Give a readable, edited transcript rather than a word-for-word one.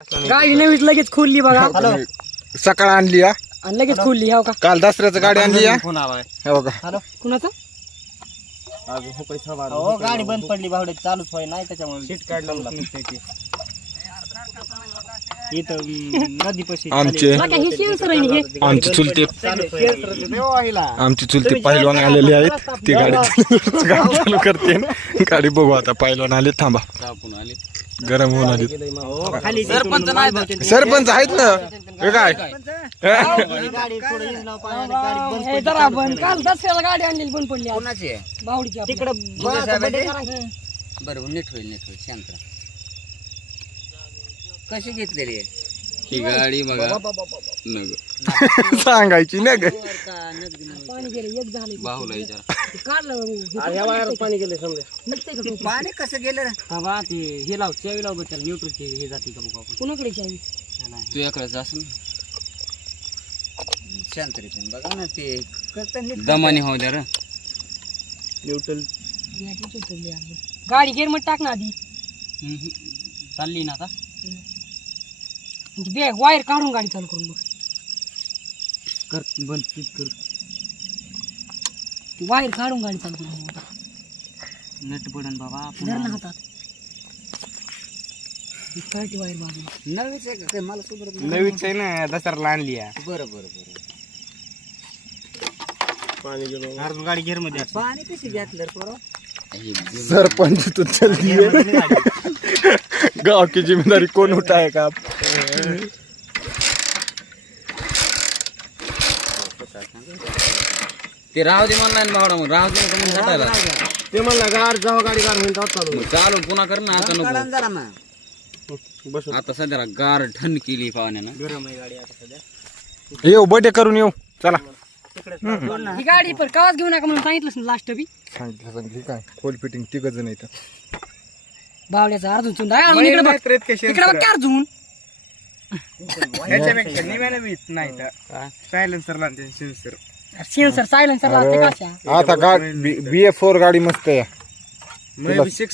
गाडी नवीच लगेच खोलली बघा. सकाळ आणली या आणि लगेच खोलली हो का. काल दसऱ्याचं गाडी आणली या हो का. कुणाचा हो गाडी बंद पडली बावडे चालूच व्हाय नाही त्याच्यामुळे सीट काढलं इथं नदी पशी आमचे हे शिवसर आहे हे. आमचे चुलते पहिलवान आलेले आहेत. ती गाडी चालू करते गाडी बघू आता. पहिलवान आले थांबा गरम होऊन आले. सरपंच आहेत ना हे काय गाडी थोडं इंजिन पाण्याने गाडी बंद हे जरा बंद. काल दसऱ्याला गाडी आणलेली बंद पडली आज. कोणाची आहे? बावडीची आपली. तिकडं बरोबर नीट होईल शांत राहा. कशी घेतलेली आहे ही गाडी बघा सांगायची ना ग. पाणी गेलं एक झालं बाहुला विचार काढलं पाणी गेले समजा निघतंय का टोपी? पाणी कसं गेलं रे? बाबा ते हे लाव चावी लाव बच्चा न्यूट्रलचे हे जाते का बघू आपण कुणाकडे चावी? तू याकडे असं शांत रीतीने बघा ना ते दमाने हो द्या रे. न्यूट्रल गाडी गेअर मध्ये टाक ना आधी. चालली ना आता म्हणजे बॅग वायर काढून गाडी चालू करून बघ. कर बंद स्विच कर वायर काढून गाडी चालू करून बघ. नेट पडन बाबा धर ना हातात. ही कळती वायर बाजूला. नवीच आहे का काय मला सुधरत नाही. नवीच आहे ना दसऱ्याला आणली आहे बरं बरं बरं. पाणी गेलो गाडी घेर मध्ये पाणी कशी घेतलं रे पोरं? सरपंच तो चलती है. गाव की जिम्मेदारी कौन उठाएगा आप? ते राहू दे म्हणला ना भावडा मग राहू दे का मग घटायला ते म्हणला गाड जाऊ गाडी गाड होईल चालू मग चालू पुन्हा कर ना आता नको बस आता सध्या गार ठण केली पाहुण्यानं. गरम आहे गाडी आता सध्या येऊ बर्थडे करून येऊ चला. ही गाडी पण कवाच घेऊ नका म्हणून सांगितलंच ना लास्ट बी. सांगितलं काय खोल फिटिंग तिघ जण इथं. बावड्याचा अर्जुन चुंड आहे. आणि इकडे बघ इकडे बघ काय अर्जुन. ह्याच्यापेक्षा निम्यानं बीत नाही तर सायलेन्सरला सेन्सर सेन्सर सायलेन्सर लागते कशा. आता गाडी BF4 गाडी मस्त आहे. May be 6